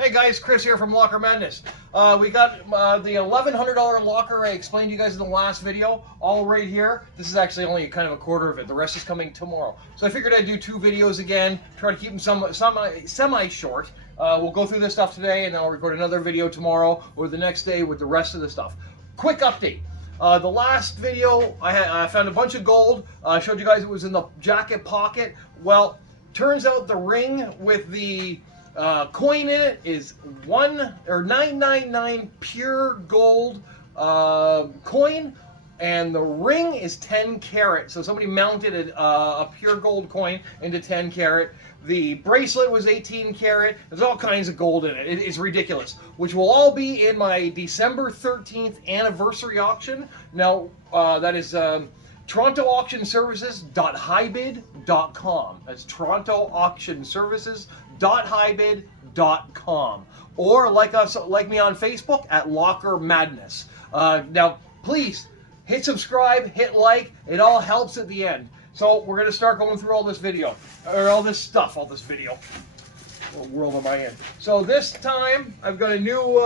Hey guys, Chris here from Locker Madness. We got the $1,100 locker I explained to you guys in the last video, all right here. This is actually only kind of a quarter of it. The rest is coming tomorrow. So I figured I'd do two videos again, try to keep them semi-short. We'll go through this stuff today, and then I'll record another video tomorrow or the next day with the rest of the stuff. Quick update. The last video, I found a bunch of gold. I showed you guys it was in the jacket pocket. Well, turns out the ring with the coin in it is 999 pure gold coin, and the ring is 10 karat. So somebody mounted a pure gold coin into 10 karat. The bracelet was 18 karat. There's all kinds of gold in it. It is ridiculous, which will all be in my December 13th anniversary auction. Now, that is TorontoAuctionServices.hybid.com. That's TorontoAuctionServices.hybid.com. Or like me on Facebook at Locker Madness. Now, please hit subscribe, hit like. It all helps at the end. So we're gonna start going through all this video, or all this video. What world am I in? So this time I've got a new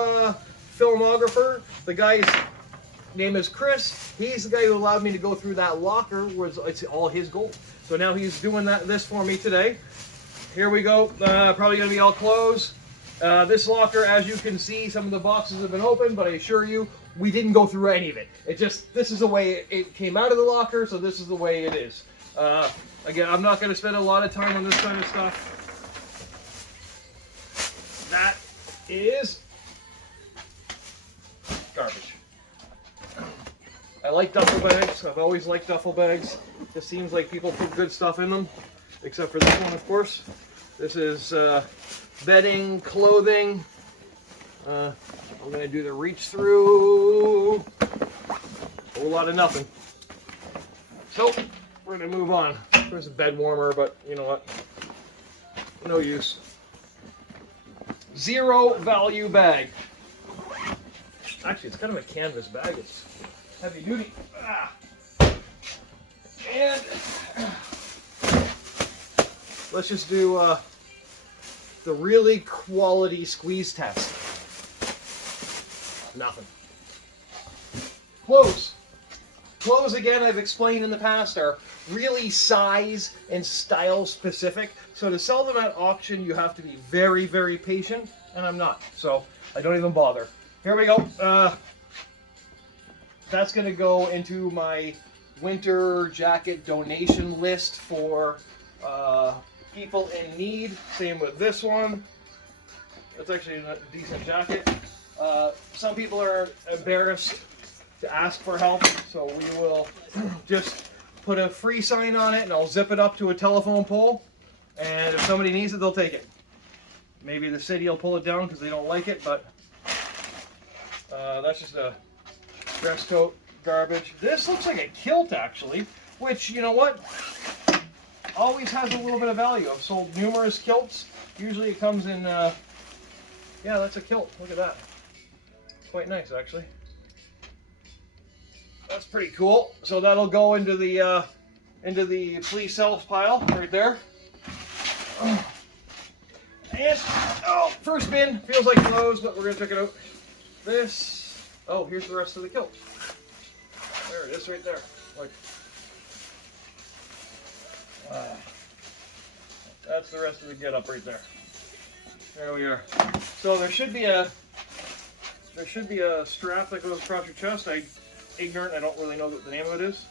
filmographer. The guy's name is Chris. He's the guy who allowed me to go through that locker where it's all his gold. So now he's doing this for me today. Here we go. Probably gonna be all closed. This locker, as you can see, some of the boxes have been opened, but I assure you, we didn't go through any of it. This is the way it came out of the locker, so this is the way it is. Again, I'm not going to spend a lot of time on this kind of stuff. That is garbage. I like duffel bags. I've always liked duffel bags. It seems like people put good stuff in them, except for this one, of course. This is bedding, clothing. I'm going to do the reach through. A whole lot of nothing. So, we're going to move on. There's a bed warmer, but you know what? No use. Zero value bag. Actually, it's kind of a canvas bag. It's heavy duty. And let's just do the really quality squeeze test. Nothing. Clothes. Clothes, again, I've explained in the past, are really size and style specific. So to sell them at auction, you have to be very, very patient, and I'm not. So I don't even bother. Here we go. That's going to go into my winter jacket donation list for people in need. Same with this one. That's actually a decent jacket. Some people are embarrassed to ask for help, so we will just put a free sign on it and I'll zip it up to a telephone pole, and if somebody needs it, they'll take it. Maybe the city will pull it down because they don't like it, but that's just a dress coat garbage. This looks like a kilt, actually, which, you know what, always has a little bit of value. I've sold numerous kilts. Usually it comes in, yeah, that's a kilt. Look at that. Quite nice, actually. That's pretty cool. So that'll go into the please sell pile right there. And first bin feels like clothes, but we're gonna check it out. This. Oh, here's the rest of the kilt. There it is, right there. Like, that's the rest of the get-up right there. There we are. So there should be a strap that goes across your chest. I'm ignorant. I don't really know what the name of it is.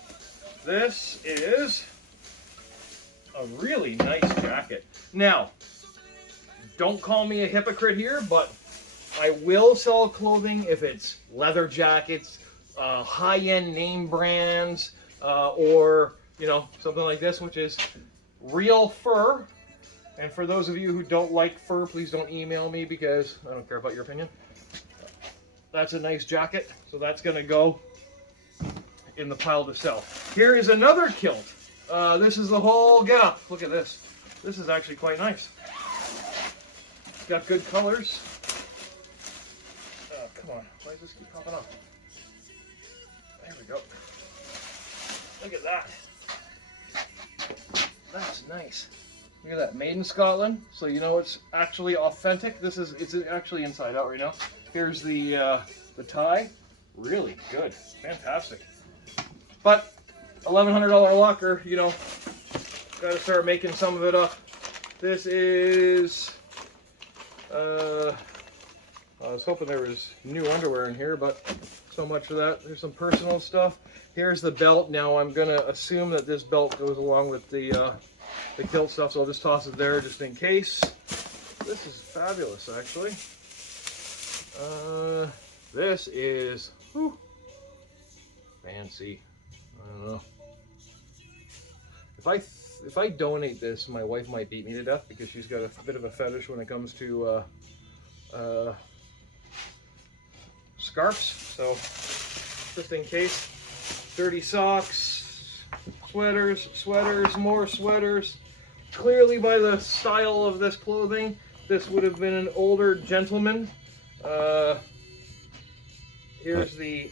This is a really nice jacket. Now, don't call me a hypocrite here, but I will sell clothing if it's leather jackets, high-end name brands, or, you know, something like this, which is real fur. And for those of you who don't like fur, please don't email me because I don't care about your opinion. That's a nice jacket, so that's going to go in the pile to sell. Here is another kilt. This is the whole get-up. Look at this. This is actually quite nice. It's got good colors. Oh, come on. Why does this keep popping up? There we go. Look at that. That's nice. Look at that, made in Scotland, so you know it's actually authentic. It's actually inside out right now. Here's the tie. Really good, fantastic. But $1,100 locker, you know, got to start making some of it up. This is, I was hoping there was new underwear in here, but so much for that. There's some personal stuff. Here's the belt. Now I'm gonna assume that this belt goes along with the kilt stuff, so I'll just toss it there just in case. This is fabulous, actually. This is fancy. I don't know. If I donate this, my wife might beat me to death because she's got a bit of a fetish when it comes to scarves. So just in case. Dirty socks, sweaters, more sweaters. Clearly by the style of this clothing, this would have been an older gentleman. Here's the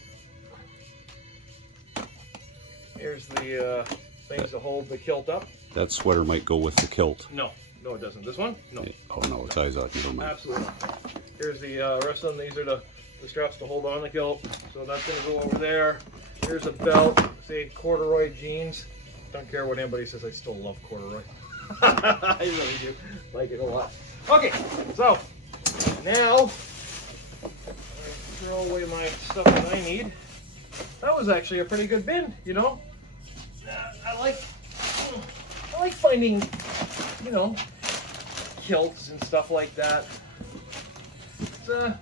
things to hold the kilt up. That sweater might go with the kilt. No, it doesn't. This one? No. Oh no, it's eyes out. Never mind. Absolutely not. Here's the rest of them. These are the straps to hold on the kilt. So that's going to go over there. Here's a belt. See, corduroy jeans. Don't care what anybody says. I still love corduroy. I really do like it a lot. Okay, so now throw away my stuff that I need. That was actually a pretty good bin, you know. I like finding, you know, kilts and stuff like that. It's, that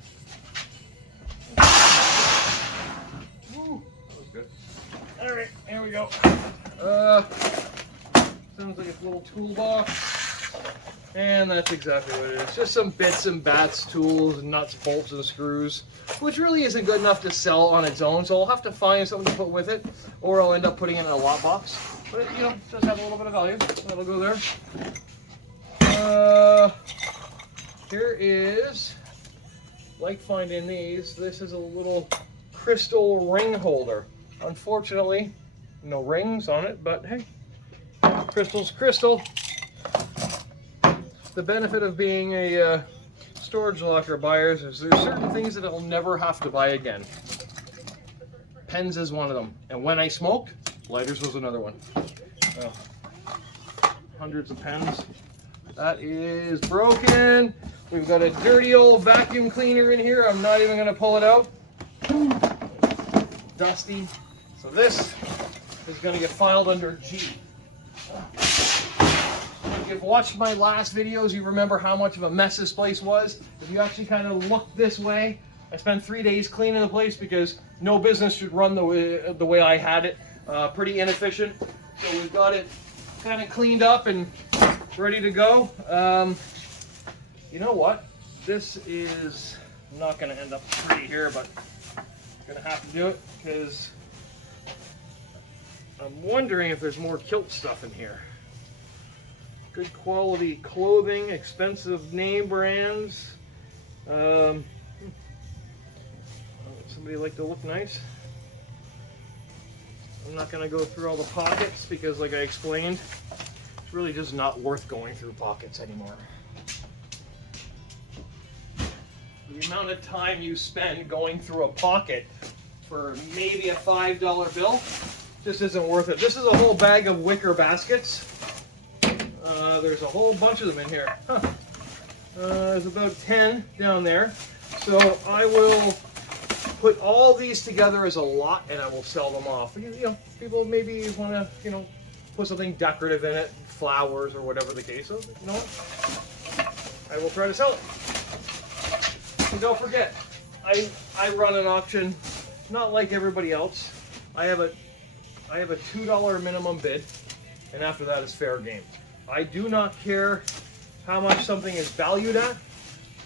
was good. All right, here we go. Sounds like a little toolbox, and that's exactly what it is. Just some bits and bats, tools, nuts, bolts, and screws, which really isn't good enough to sell on its own. So I'll have to find something to put with it, or I'll end up putting it in a lot box. But you know, it does have a little bit of value. That'll go there. Here is, like finding these. This is a little crystal ring holder. Unfortunately, no rings on it, but hey, crystal's crystal. The benefit of being a storage locker buyer is there's certain things that I'll never have to buy again. Pens is one of them. And when I smoked, lighters was another one. Hundreds of pens. That is broken. We've got a dirty old vacuum cleaner in here. I'm not even going to pull it out. Dusty. So this is going to get filed under G. If you've watched my last videos, you remember how much of a mess this place was. If you actually kind of look this way, I spent 3 days cleaning the place because no business should run the way I had it. Pretty inefficient. So we've got it kind of cleaned up and ready to go. You know what? This is not going to end up pretty here, but I'm going to have to do it because I'm wondering if there's more kilt stuff in here. Good quality clothing, expensive name brands. Somebody like to look nice. I'm not going to go through all the pockets because, like I explained, it's really just not worth going through pockets anymore. The amount of time you spend going through a pocket for maybe a $5 bill just isn't worth it. This is a whole bag of wicker baskets. There's a whole bunch of them in here. There's about 10 down there. So I will put all these together as a lot and I will sell them off. You know, people maybe want to, you know, put something decorative in it, flowers or whatever the case is. You know what? I will try to sell it. And don't forget, I run an auction, not like everybody else. I have a $2 minimum bid, and after that is fair game. I do not care how much something is valued at.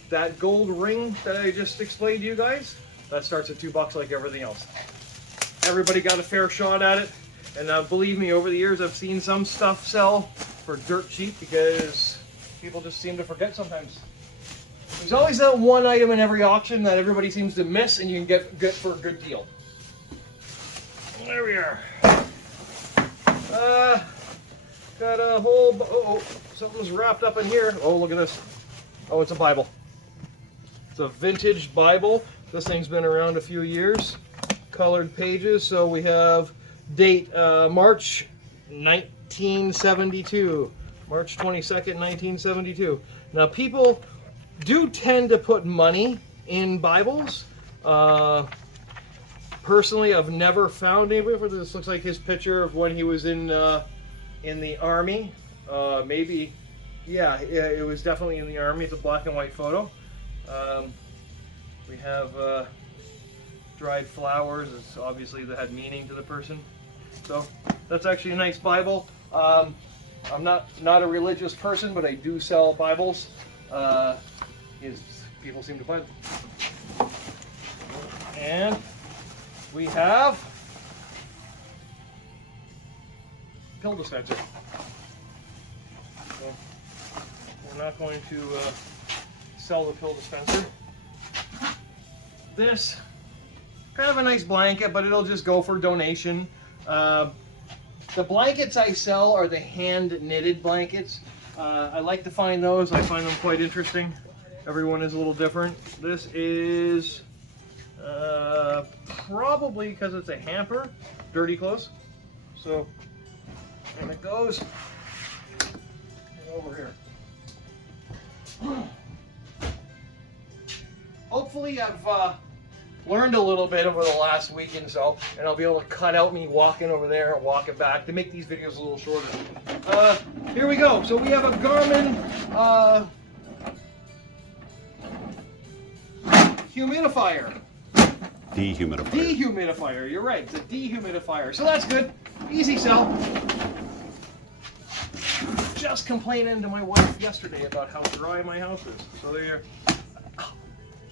That gold ring that I just explained to you guys, that starts at $2 like everything else. Everybody got a fair shot at it, and believe me, over the years I've seen some stuff sell for dirt cheap because people just seem to forget sometimes. There's always that one item in every auction that everybody seems to miss and you can get for a good deal. There we are. Got a whole, oh, something's wrapped up in here. Oh, look at this. Oh, it's a Bible. It's a vintage Bible. This thing's been around a few years. Colored pages. So we have date March 1972. March 22nd, 1972. Now, people do tend to put money in Bibles. Personally, I've never found anybody for this. Looks like his picture of when he was in the army. Maybe, yeah, it was definitely in the army. It's a black and white photo. We have dried flowers. It's obviously that had meaning to the person. So that's actually a nice Bible. I'm not a religious person, but I do sell Bibles. People seem to buy them. And we have pill dispenser. So we're not going to sell the pill dispenser. This, kind of a nice blanket, but it'll just go for donation. The blankets I sell are the hand knitted blankets. I like to find those. I find them quite interesting. Everyone is a little different. This is probably because it's a hamper, dirty clothes. So, and it goes over here. Hopefully I've learned a little bit over the last week and so, and I'll be able to cut out me walking over there and walking back to make these videos a little shorter. Here we go. So we have a Garmin humidifier. Dehumidifier. Dehumidifier, you're right. It's a dehumidifier. So that's good. Easy sell. Just complaining to my wife yesterday about how dry my house is. So there you're.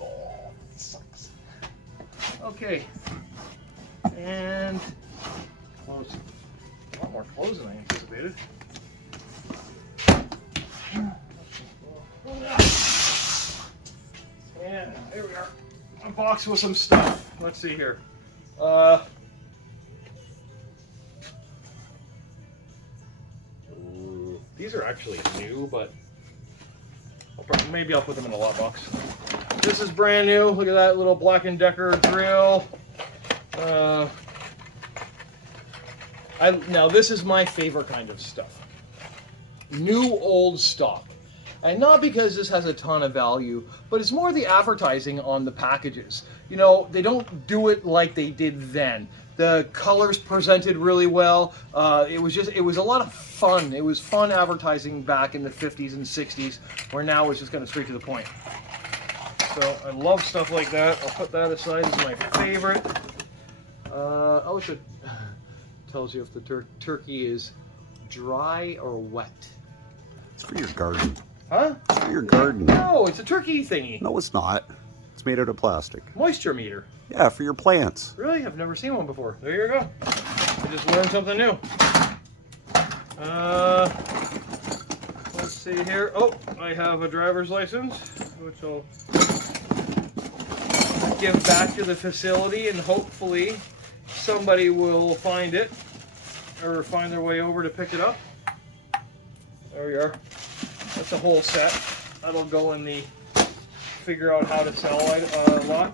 Oh, it sucks. Okay. And clothes. A lot more clothes than I anticipated. And here we are. A box with some stuff. Let's see here. These are actually new, but maybe I'll put them in a lot box. This is brand new. Look at that little Black & Decker drill. Now this is my favorite kind of stuff. New old stock. And not because this has a ton of value, but it's more the advertising on the packages. You know, they don't do it like they did then. The colors presented really well. It was a lot of fun. It was fun advertising back in the 50s and 60s, where now it's just kind of straight to the point. So I love stuff like that. I'll put that aside as my favorite. Oh, it tells you if the turkey is dry or wet. It's for your garden. Huh? It's for your garden. No, it's a turkey thingy. No, it's not. It's made out of plastic. Moisture meter. Yeah, for your plants. Really? I've never seen one before. There you go. I just learned something new. Let's see here. Oh, I have a driver's license, which I'll give back to the facility, and hopefully somebody will find it or find their way over to pick it up. There we are. That's a whole set. That'll go in the figure out how to sell lot.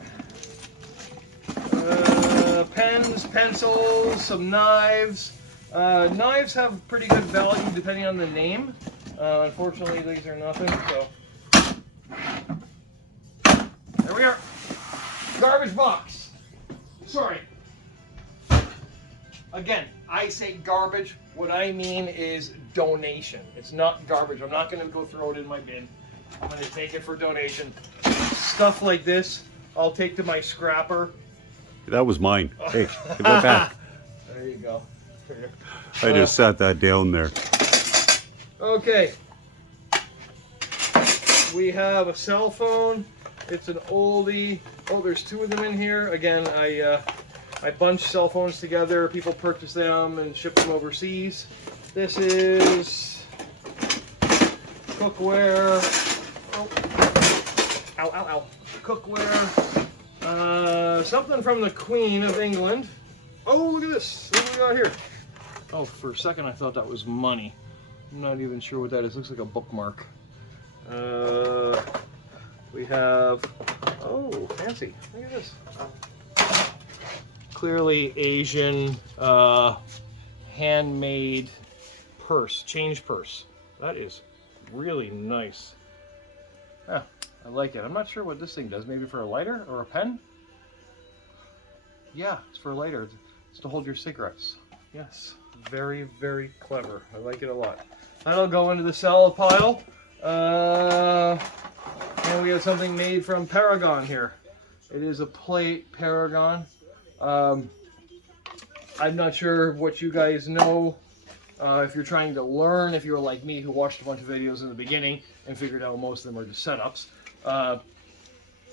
Pens, pencils, some knives. Knives have pretty good value depending on the name. Unfortunately, these are nothing, so. There we are. Garbage box. Sorry. Again, I say garbage. What I mean is donation. It's not garbage. I'm not going to go throw it in my bin. I'm going to take it for donation. Stuff like this, I'll take to my scrapper. That was mine. Hey, give that back. There you go. I just sat that down there. Okay. We have a cell phone. It's an oldie. Oh, there's two of them in here. Again, I bunch cell phones together. People purchase them and ship them overseas. This is cookware. Oh. Ow, ow, ow. Cookware. Something from the Queen of England. Oh, look at this. What do we got here? Oh, for a second I thought that was money. I'm not even sure what that is. Looks like a bookmark. We have, oh, fancy. Look at this. Clearly Asian handmade purse, change purse. That is really nice. Yeah, I like it. I'm not sure what this thing does. Maybe for a lighter or a pen? Yeah, it's for a lighter. It's to hold your cigarettes. Yes, very, very clever. I like it a lot. That'll go into the salad pile. And we have something made from Paragon here. It is a plate Paragon. I'm not sure what you guys know. If you're trying to learn, if you're like me who watched a bunch of videos in the beginning and figured out most of them are just setups.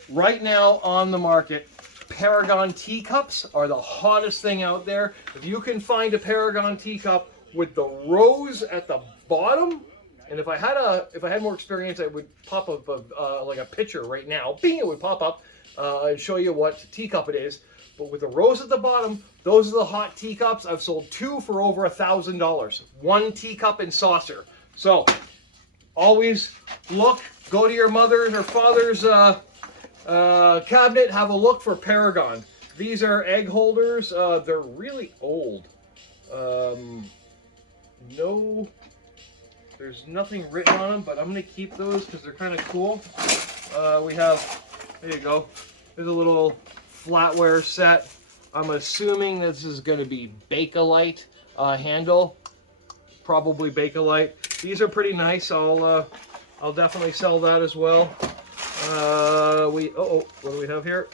Right now on the market, Paragon teacups are the hottest thing out there. If you can find a Paragon teacup with the rose at the bottom, and if I had more experience, I would pop up like a picture right now. Bing, it would pop up and show you what teacup it is. But with the rose at the bottom, those are the hot teacups. I've sold 2 for over $1,000. 1 teacup and saucer. So always look, go to your mother's or father's cabinet, have a look for Paragon. These are egg holders. They're really old. No, there's nothing written on them, but I'm going to keep those because they're kind of cool. We have, there you go, there's a little flatware set. I'm assuming this is going to be Bakelite handle, probably Bakelite. These are pretty nice. I'll definitely sell that as well. What do we have here?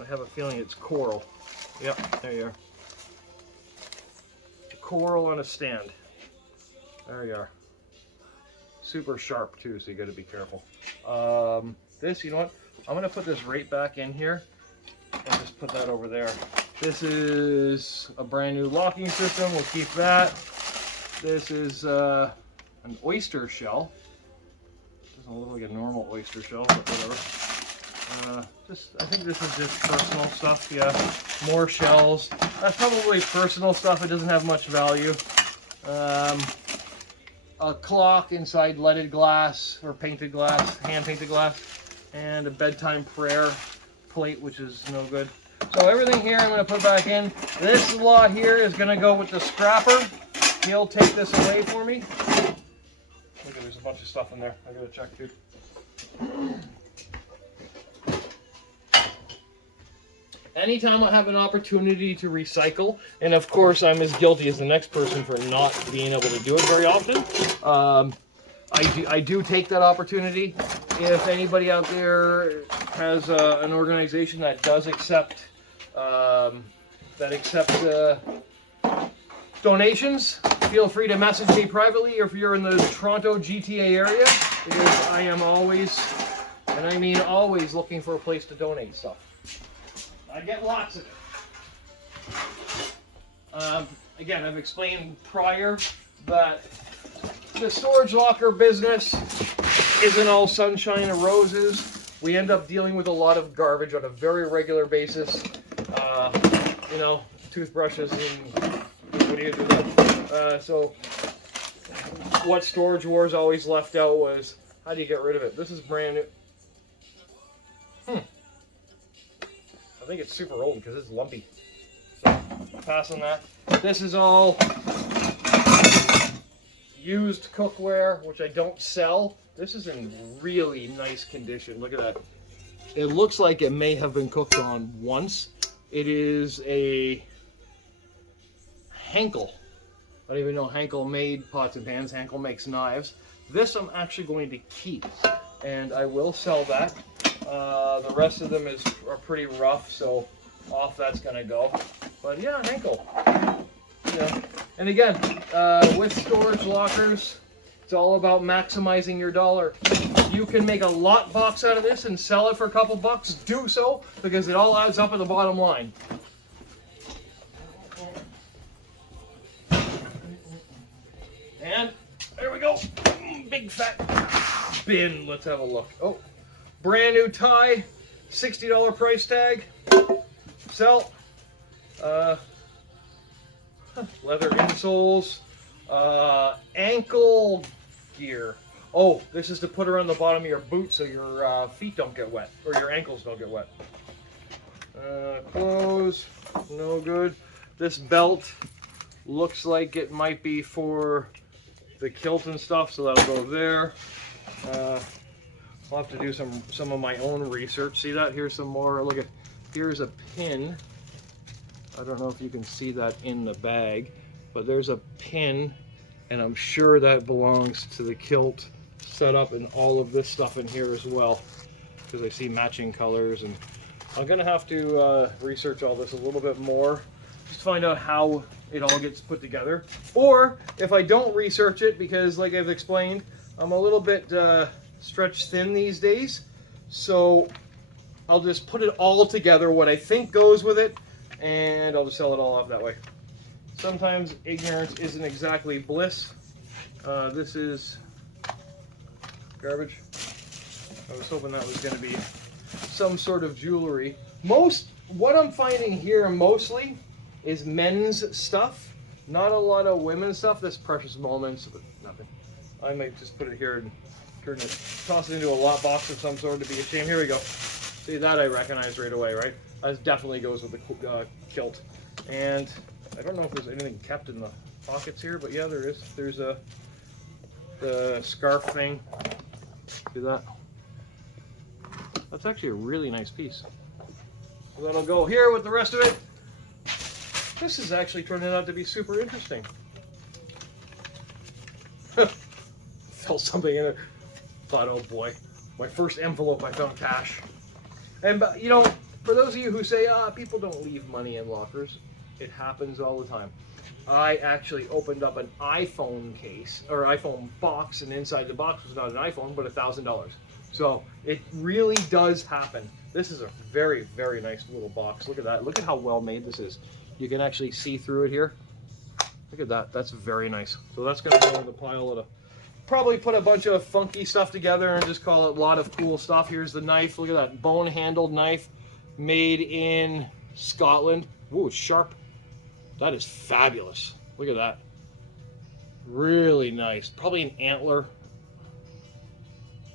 I have a feeling it's coral. Yep, there you are. Coral on a stand. There you are. Super sharp too, so you got to be careful. This, you know what? I'm going to put this right back in here and just put that over there. This is a brand new locking system. We'll keep that. This is an oyster shell. Doesn't look like a normal oyster shell, but whatever. I think this is just personal stuff. Yeah, more shells. That's probably personal stuff. It doesn't have much value. A clock inside leaded glass or painted glass, hand painted glass, and a bedtime prayer plate, which is no good. So everything here I'm going to put back in. This lot here is going to go with the scrapper. He'll take this away for me. Look, there's a bunch of stuff in there. I got to check too. Anytime I have an opportunity to recycle, and of course I'm as guilty as the next person for not being able to do it very often, I do take that opportunity. If anybody out there has an organization that does accept donations, feel free to message me privately, or if you're in the Toronto GTA area, because I am always, and I mean always, looking for a place to donate stuff. I get lots of it. Again, I've explained prior that the storage locker business isn't all sunshine and roses. We end up dealing with a lot of garbage on a very regular basis. You know, toothbrushes and what do you do that? So what Storage Wars always left out was, how do you get rid of it? This is brand new. I think it's super old because it's lumpy. So, pass on that. This is all used cookware, which I don't sell. This is in really nice condition. Look at that. It looks like it may have been cooked on once. It is a Henkel. I don't even know Henkel made pots and pans. Henkel makes knives. This I'm actually going to keep, and I will sell that. The rest of them are pretty rough, so off that's gonna go. But yeah, Henkel. Yeah. And again, with storage lockers, it's all about maximizing your dollar. If you can make a lot box out of this and sell it for a couple bucks, do so, because it all adds up at the bottom line. And there we go. Big fat bin. Let's have a look. Oh. Brand new tie, $60 price tag. Sell. Leather insoles. Ankle gear. Oh, this is to put around the bottom of your boot so your feet don't get wet, or your ankles don't get wet. Clothes, no good. This belt looks like it might be for the kilt and stuff, so that'll go there. I'll have to do some of my own research. See that? Here's some more. Look at, here's a pin. I don't know if you can see that in the bag, but there's a pin, and I'm sure that belongs to the kilt setup, and all of this stuff in here as well, because I see matching colors. And I'm gonna have to research all this a little bit more, just to find out how it all gets put together. Or if I don't research it, because like I've explained, I'm a little bit stretched thin these days, so I'll just put it all together, what I think goes with it, and I'll just sell it all off that way. Sometimes ignorance isn't exactly bliss. This is garbage. I was hoping that was going to be some sort of jewelry. What I'm finding here mostly is men's stuff, not a lot of women's stuff. This Precious Moments, but nothing. I might just put it here and toss it into a lot box of some sort to be ashamed. Here we go. See, that I recognize right away, right? That definitely goes with the kilt. And I don't know if there's anything kept in the pockets here, but yeah, there is. There's the scarf thing. See that? That's actually a really nice piece. So that'll go here with the rest of it. This is actually turning out to be super interesting. Felt something in it. Thought, oh boy, my first envelope I found cash. And you know, for those of you who say, people don't leave money in lockers, it happens all the time. I actually opened up an iPhone case, or iPhone box, and inside the box was not an iPhone, but $1,000. So it really does happen. This is a very, very nice little box. Look at that. Look at how well made this is. You can actually see through it here. Look at that. That's very nice. So that's going to go in the pile of the... Probably put a bunch of funky stuff together and just call it a lot of cool stuff. Here's the knife. Look at that bone-handled knife made in Scotland. Ooh, it's sharp. That is fabulous. Look at that. Really nice. Probably an antler.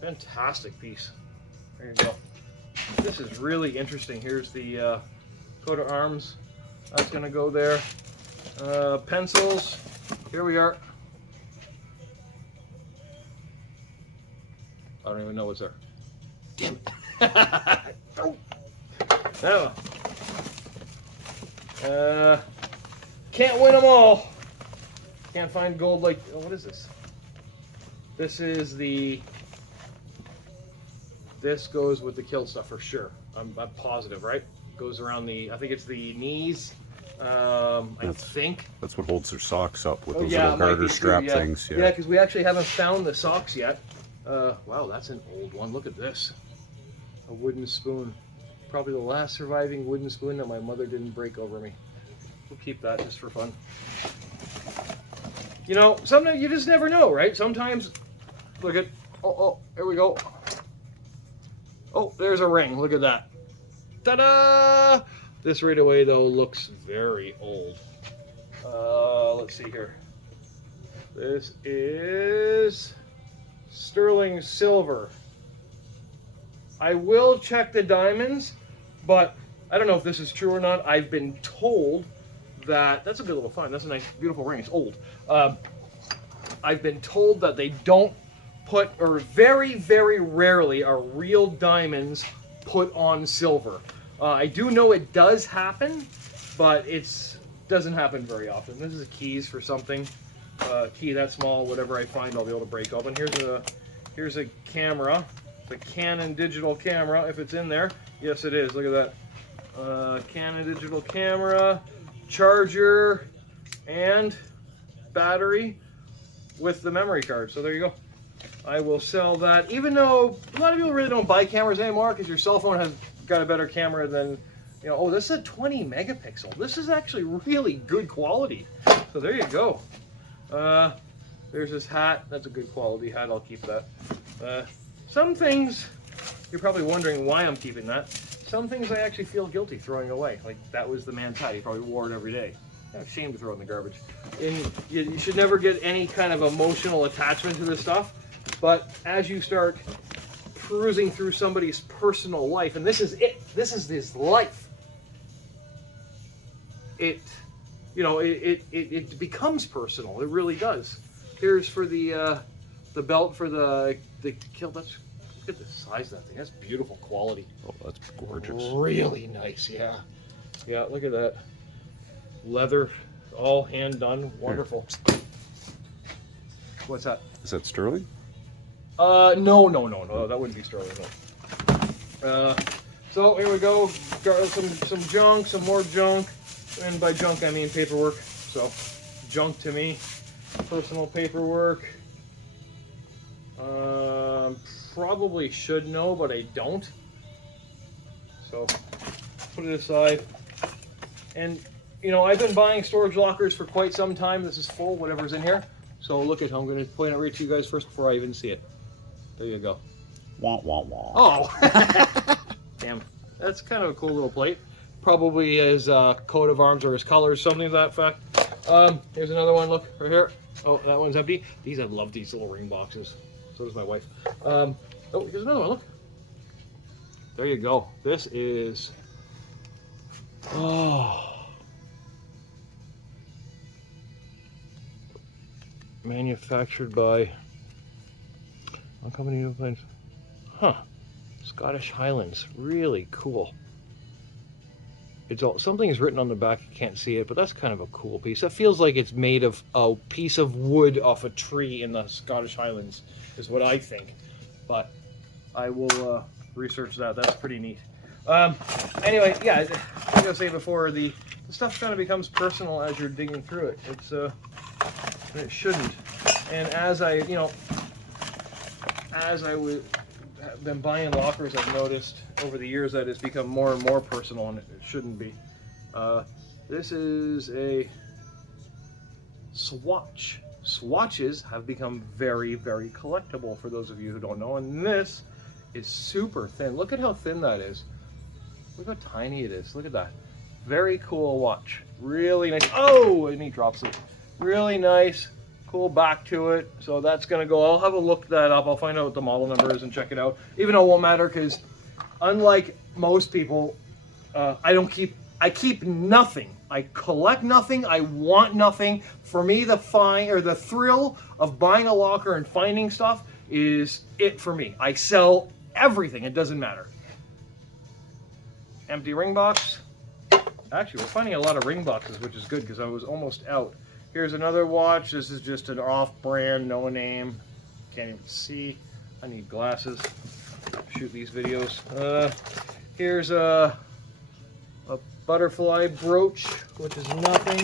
Fantastic piece. There you go. This is really interesting. Here's the coat of arms. That's going to go there. Pencils. Here we are. I don't even know what's there. Damn it. Oh. Can't win them all. Can't find gold like... Oh, what is this? This is the... This goes with the kilt stuff for sure. I'm positive, right? Goes around the... I think it's the knees. I think. That's what holds their socks up with those little garter strap things. Yeah, because we actually haven't found the socks yet. Wow, that's an old one. Look at this. A wooden spoon. Probably the last surviving wooden spoon that my mother didn't break over me. We'll keep that just for fun. You know, sometimes you just never know, right? Sometimes, look at, oh, here we go. Oh, there's a ring. Look at that. Ta-da! This right away, though, looks very old. Let's see here. This is sterling silver. I will check the diamonds, but I don't know if this is true or not. I've been told that, that's a good little find. That's a nice, beautiful ring. It's old. I've been told that they don't put, or very, very rarely are real diamonds put on silver. I do know it does happen, but it doesn't happen very often. This is keys for something. Key that small, whatever I find, I'll be able to break open. Here's a camera. It's a Canon digital camera, if it's in there. Yes, it is. Look at that. Canon digital camera, charger, and battery with the memory card. So there you go. I will sell that, even though a lot of people really don't buy cameras anymore because your cell phone has got a better camera than, you know, oh, this is a 20 megapixel. This is actually really good quality. So there you go. There's this hat. That's a good quality hat. I'll keep that. Some things, you're probably wondering why I'm keeping that. Some things I actually feel guilty throwing away. Like that was the man's hat. He probably wore it every day. Kind of shame to throw in the garbage. And you should never get any kind of emotional attachment to this stuff. But as you start perusing through somebody's personal life, and this is it. This is his life. It becomes personal. It really does. Here's for the belt for the kill. Look at the size of that thing. That's beautiful quality. Oh, that's gorgeous. Really nice. Yeah. Yeah. Look at that. Leather, all hand done. Wonderful. Here. What's that? Is that sterling? No. That wouldn't be sterling. No. So here we go. Got some junk, some more junk. And by junk, I mean paperwork. So, junk to me. Personal paperwork. Probably should know, but I don't. So, put it aside. And, you know, I've been buying storage lockers for quite some time. This is full, whatever's in here. So, look at how I'm going to point it right to you guys first before I even see it. There you go. Wah, wah, wah. Oh! Damn. That's kind of a cool little plate. Probably his coat of arms or his colors, something to that effect. Here's another one, look, right here. Oh, that one's empty. I love these little ring boxes. So does my wife. Oh, here's another one, look. There you go. This is... Oh. Manufactured by... One company who plays... Huh. Scottish Highlands. Really cool. It's all, something is written on the back, you can't see it, but that's kind of a cool piece. That feels like it's made of a piece of wood off a tree in the Scottish Highlands, is what I think. But I will research that. That's pretty neat. Anyway, yeah, like I was saying before, the stuff kind of becomes personal as you're digging through it. It's and it shouldn't. And as I have been buying lockers, I've noticed over the years that it's become more and more personal, and it shouldn't be. This is a swatch. Swatches have become very, very collectible for those of you who don't know, and this is super thin. Look at how thin that is. Look how tiny it is. Look at that. Very cool watch. Really nice. Oh, and he drops it. Really nice. Cool back to it. So that's gonna go. I'll have a look that up. I'll find out what the model number is and check it out. Even though it won't matter, because unlike most people, I keep nothing. I collect nothing. I want nothing. For me, the thrill of buying a locker and finding stuff is it for me. I sell everything. It doesn't matter. Empty ring box. Actually, we're finding a lot of ring boxes, which is good because I was almost out. Here's another watch. This is just an off-brand, no name. Can't even see. I need glasses. Shoot these videos. Here's a butterfly brooch, which is nothing.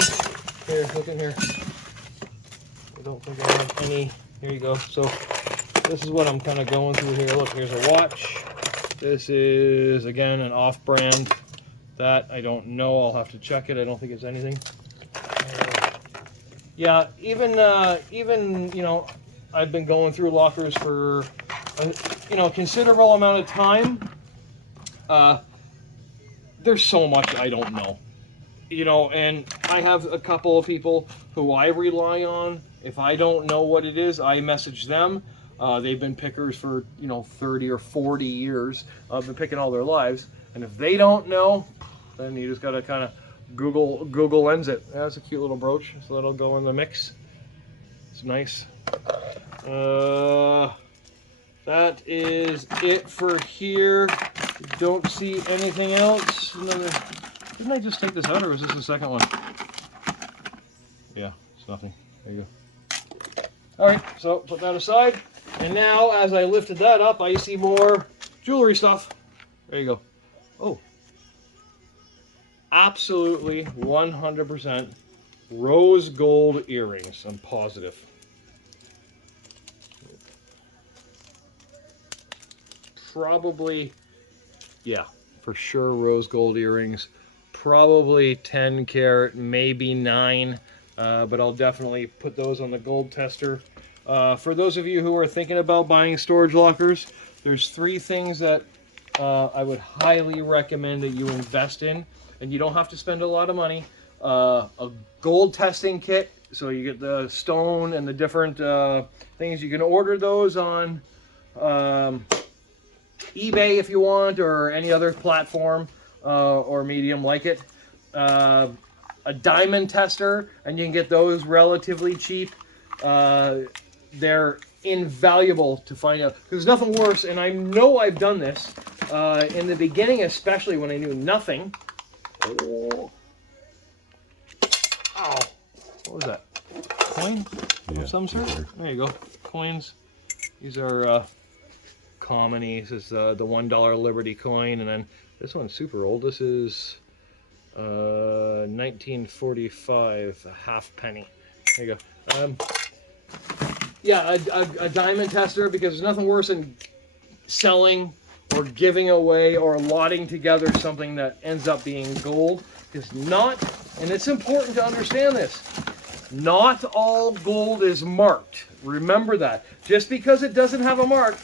Here, look in here. I don't think I have any. Here you go. So this is what I'm kind of going through here. Look, here's a watch. This is, again, an off-brand. That, I don't know. I'll have to check it. I don't think it's anything. Yeah, even, you know, I've been going through lockers for, you know, a considerable amount of time. There's so much I don't know. You know, and I have a couple of people who I rely on. If I don't know what it is, I message them. They've been pickers for, you know, 30 or 40 years. I've been picking all their lives. And if they don't know, then you just got to kind of Google Lens it. That's a cute little brooch, so that'll go in the mix. It's nice. That is it for here. Don't see anything else. Didn't I just take this out, or was this the second one? Yeah, it's nothing. There you go. All right, so put that aside. And now, as I lifted that up, I see more jewelry stuff. There you go. Oh. Absolutely 100% rose gold earrings. I'm positive. Probably, yeah, for sure rose gold earrings. Probably 10 karat, maybe 9, but I'll definitely put those on the gold tester. For those of you who are thinking about buying storage lockers, there's 3 things that I would highly recommend that you invest in. And you don't have to spend a lot of money. a gold testing kit. So you get the stone and the different things. You can order those on eBay if you want, or any other platform or medium like it. A diamond tester, and you can get those relatively cheap. They're invaluable to find out, because there's nothing worse, and I know I've done this in the beginning, especially when I knew nothing. Oh. Ow. What was that? Coin of some sort? There you go. Coins. These are common. This is the $1 Liberty coin, and then this one's super old. This is 1945, a half penny. There you go. Yeah, a diamond tester, because there's nothing worse than selling or giving away or lotting together something that ends up being gold. It's not, and it's important to understand this, not all gold is marked. Remember that. Just because it doesn't have a mark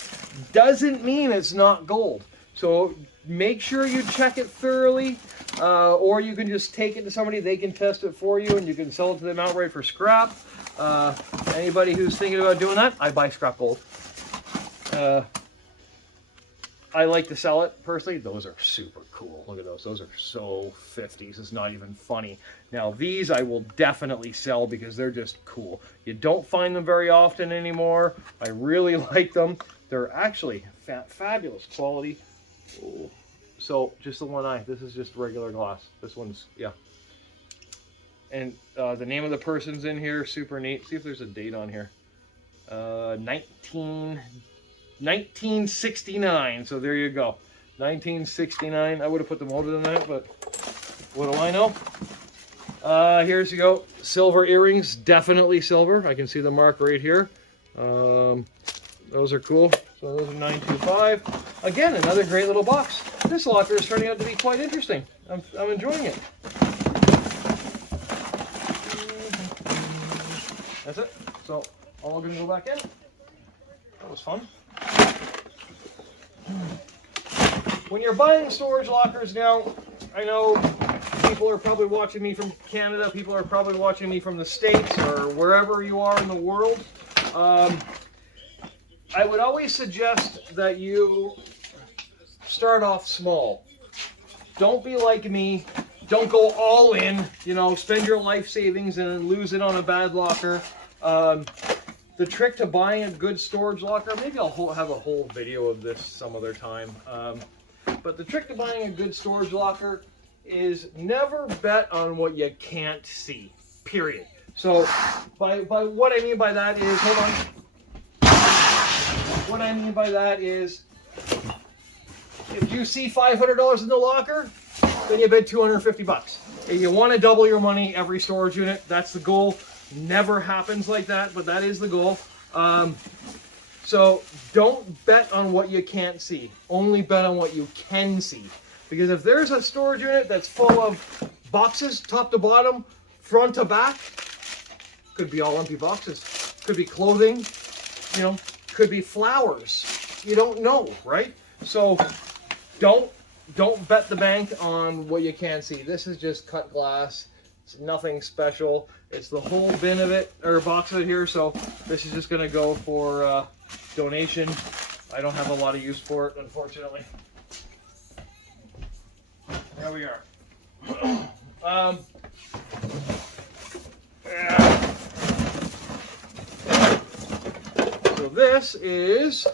doesn't mean it's not gold. So make sure you check it thoroughly, or you can just take it to somebody, they can test it for you, and you can sell it to them outright for scrap. Anybody who's thinking about doing that, I buy scrap gold. I like to sell it personally. Those are super cool. Look at those. Those are so 50s. It's not even funny. Now these I will definitely sell because they're just cool. You don't find them very often anymore. I really like them. They're actually fabulous quality. Oh. So just the one eye. This is just regular glass. This one's, yeah. And the name of the person's in here, super neat. See if there's a date on here. 1969, so there you go. 1969, I would have put them older than that, but what do I know? Here's you go. Silver earrings, definitely silver. I can see the mark right here. Those are cool. So those are $9.25. Again, another great little box. This locker is turning out to be quite interesting. I'm enjoying it. That's it. So all going to go back in. That was fun. When you're buying storage lockers now, I know people are probably watching me from Canada, people are probably watching me from the States or wherever you are in the world. I would always suggest that you start off small. Don't be like me. Don't go all in, you know, spend your life savings and lose it on a bad locker. The trick to buying a good storage locker, maybe I'll have a whole video of this some other time, but the trick to buying a good storage locker is never bet on what you can't see, period. So by what I mean by that is, hold on. What I mean by that is, if you see $500 in the locker, then you bet 250 bucks. If you want to double your money every storage unit, that's the goal. Never happens like that, but that is the goal. So don't bet on what you can't see. Only bet on what you can see. Because if there's a storage unit that's full of boxes, top to bottom, front to back, could be all empty boxes. Could be clothing, you know, could be flowers. You don't know, right? So don't bet the bank on what you can't see. This is just cut glass. It's nothing special. It's the whole bin of it, or box of it here, so this is just gonna go for donation. I don't have a lot of use for it, unfortunately. There we are. So this is,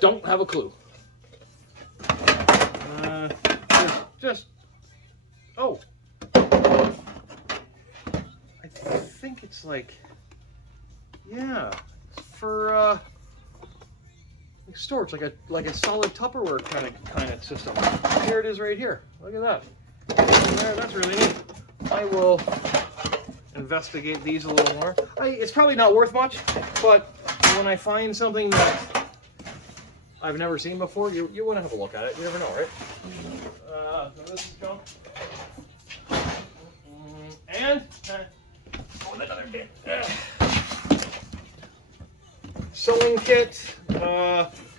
don't have a clue. Oh. I think it's like, yeah, it's for storage, like a solid Tupperware kind of system. Here it is right here. Look at that. There, that's really neat. I will investigate these a little more. It's probably not worth much, but when I find something that I've never seen before, you want to have a look at it. You never know, right? This is junk. And with another bit. Sewing kit.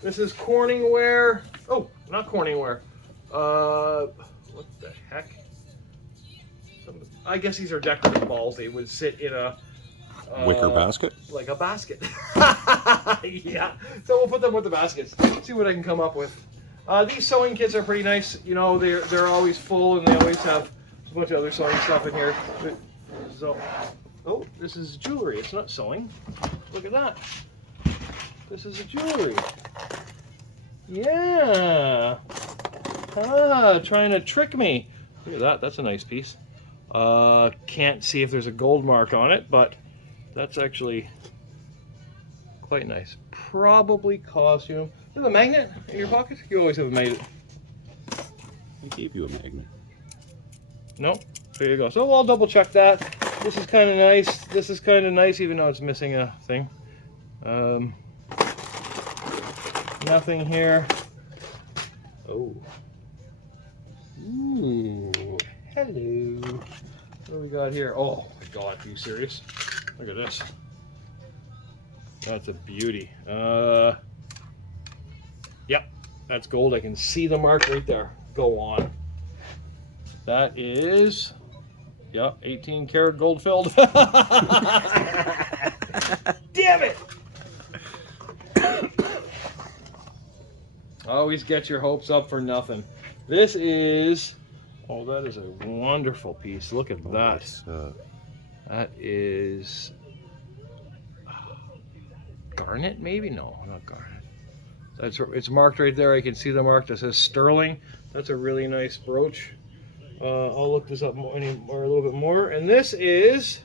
This is Corningware. Oh, not Corningware. What the heck? I guess these are decorative balls. They would sit in a Wicker basket? like a basket. Yeah. So we'll put them with the baskets. See what I can come up with. These sewing kits are pretty nice. You know, they're always full, and they always have a bunch of other sewing stuff in here. So, oh, this is jewelry. It's not sewing. Look at that. This is a jewelry. Yeah. Trying to trick me. Look at that. That's a nice piece. Can't see if there's a gold mark on it, but that's actually quite nice. Probably costume. Is there a magnet in your pocket? You always have a magnet. I gave you a magnet. No? There you go. So I'll double check that. This is kind of nice. This is kind of nice, even though it's missing a thing. Nothing here. Oh. Ooh. Hello. What do we got here? Oh my God, are you serious? Look at this. That's a beauty. Yep, that's gold. I can see the mark right there. Go on. That is, yep, 18 karat gold filled. Damn it! Always get your hopes up for nothing. This is, oh, that is a wonderful piece. Look at that. That is garnet, maybe? No, not garnet. It's marked right there. I can see the mark that says sterling. That's a really nice brooch. I'll look this up a little bit more. And this is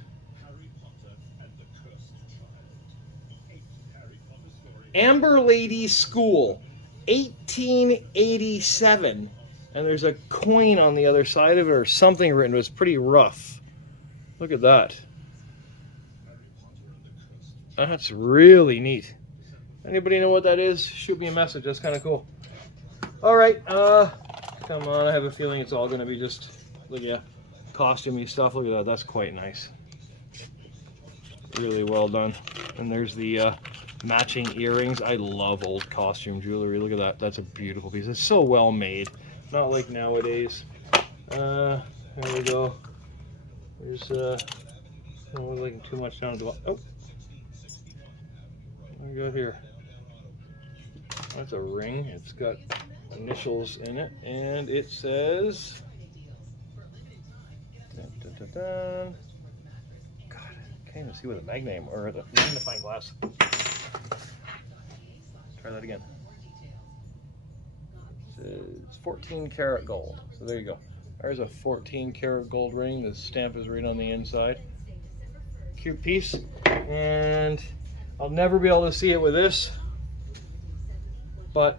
Amber Lady School, 1887. And there's a coin on the other side of it or something written. It was pretty rough. Look at that. That's really neat. Anybody know what that is? Shoot me a message. That's kind of cool. All right. Come on. I have a feeling it's all going to be just, look at costumey stuff. Look at that. That's quite nice. Really well done. And there's the matching earrings. I love old costume jewelry. Look at that. That's a beautiful piece. It's so well made. Not like nowadays. There we go. There's not looking too much down at the bottom. Oh, what do we got here? That's a ring. It's got initials in it, and it says. Dun, dun, dun, dun. God, I can't even see with a magnifying or the magnifying glass. Try that again. It's 14 karat gold. So there you go. There's a 14 karat gold ring. The stamp is right on the inside. Cute piece. And I'll never be able to see it with this, but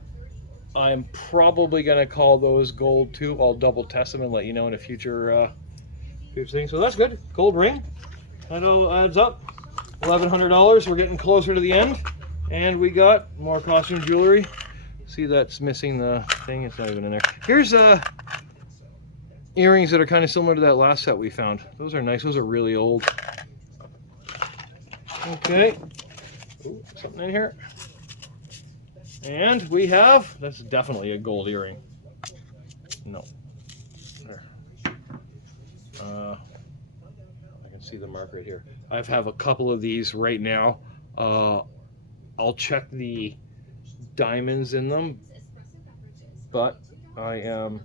I'm probably going to call those gold too. I'll double test them and let you know in a future thing. So that's good. Gold ring. That all adds up. $1,100. We're getting closer to the end. And we got more costume jewelry. See, that's missing the thing. It's not even in there. Here's earrings that are kind of similar to that last set we found. Those are nice. Those are really old. Okay. Ooh, something in here. And we have, that's definitely a gold earring. No. There. I can see the mark right here. I have a couple of these right now. I'll check the diamonds in them, but I am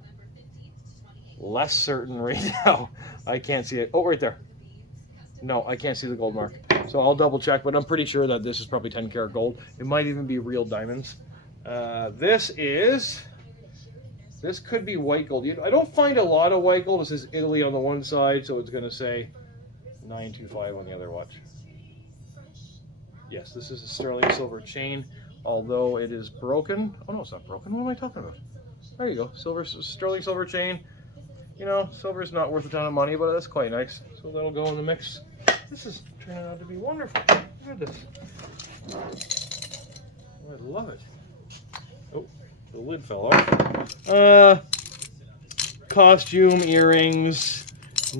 less certain right now. I can't see it. Oh, right there. No, I can't see the gold mark. So I'll double check, but I'm pretty sure that this is probably 10 karat gold. It might even be real diamonds. This could be white gold. I don't find a lot of white gold. This is Italy on the one side, so it's going to say 925 on the other. Watch. Yes, this is a sterling silver chain, although it is broken. Oh no, it's not broken. What am I talking about? There you go. Sterling silver chain. You know, silver is not worth a ton of money, but that's quite nice. So that'll go in the mix. This is turning out to be wonderful. Look at this. I love it. Oh, the lid fell off. Costume, earrings,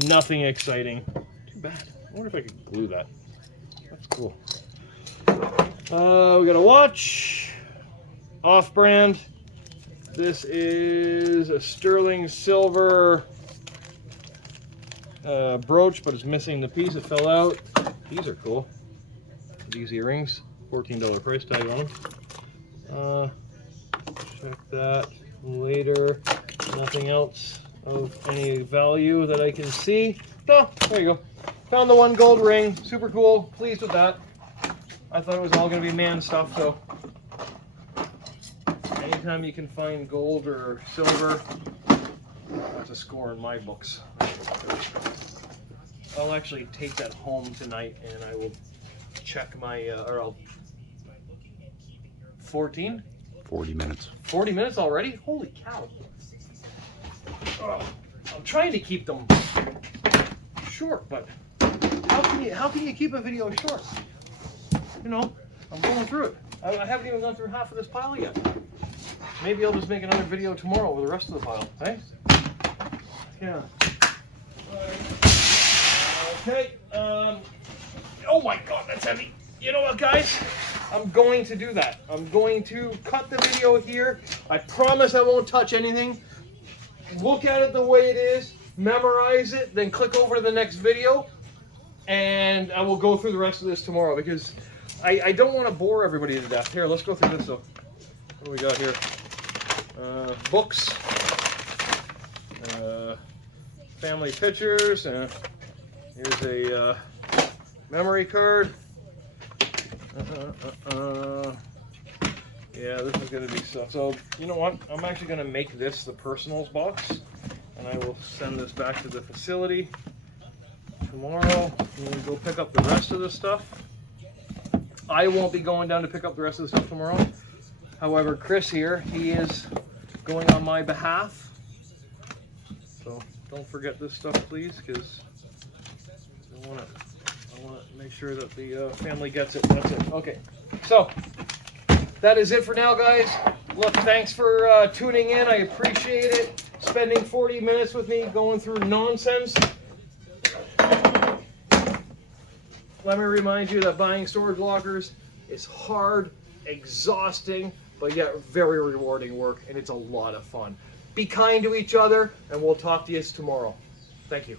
nothing exciting. Too bad. I wonder if I could glue that. That's cool. We got a watch. Off-brand. This is a sterling silver. brooch, but it's missing the piece. It fell out. These are cool. These earrings, $14 price tag on them. Check that later. Nothing else of any value that I can see. No, there you go. Found the one gold ring. Super cool. Pleased with that. I thought it was all going to be man stuff, so anytime you can find gold or silver, that's a score in my books. I'll actually take that home tonight and I will check my, 40 minutes. 40 minutes already? Holy cow. Oh, I'm trying to keep them short, but how can you keep a video short? You know, I'm going through it. I haven't even gone through half of this pile yet. Maybe I'll just make another video tomorrow with the rest of the pile, hey? Yeah. Okay. Oh my God, that's heavy. You know what, guys? I'm going to do that. I'm going to cut the video here. I promise I won't touch anything. Look at it the way it is, memorize it, then click over to the next video, and I will go through the rest of this tomorrow because I don't want to bore everybody to death. Here, let's go through this though. What do we got here? Books, family pictures, here's a memory card. Yeah, this is going to be stuff. So, you know what? I'm actually going to make this the personals box, and I will send this back to the facility tomorrow. I'm going to go pick up the rest of the stuff. I won't be going down to pick up the rest of the stuff tomorrow. However, Chris here, he is going on my behalf. So don't forget this stuff, please, because I want to make sure that the family gets it. That's it. Okay. So that is it for now, guys. Look, thanks for tuning in. I appreciate it. Spending 40 minutes with me going through nonsense. Let me remind you that buying storage lockers is hard, exhausting, but yet very rewarding work, and it's a lot of fun. Be kind to each other, and we'll talk to you tomorrow. Thank you.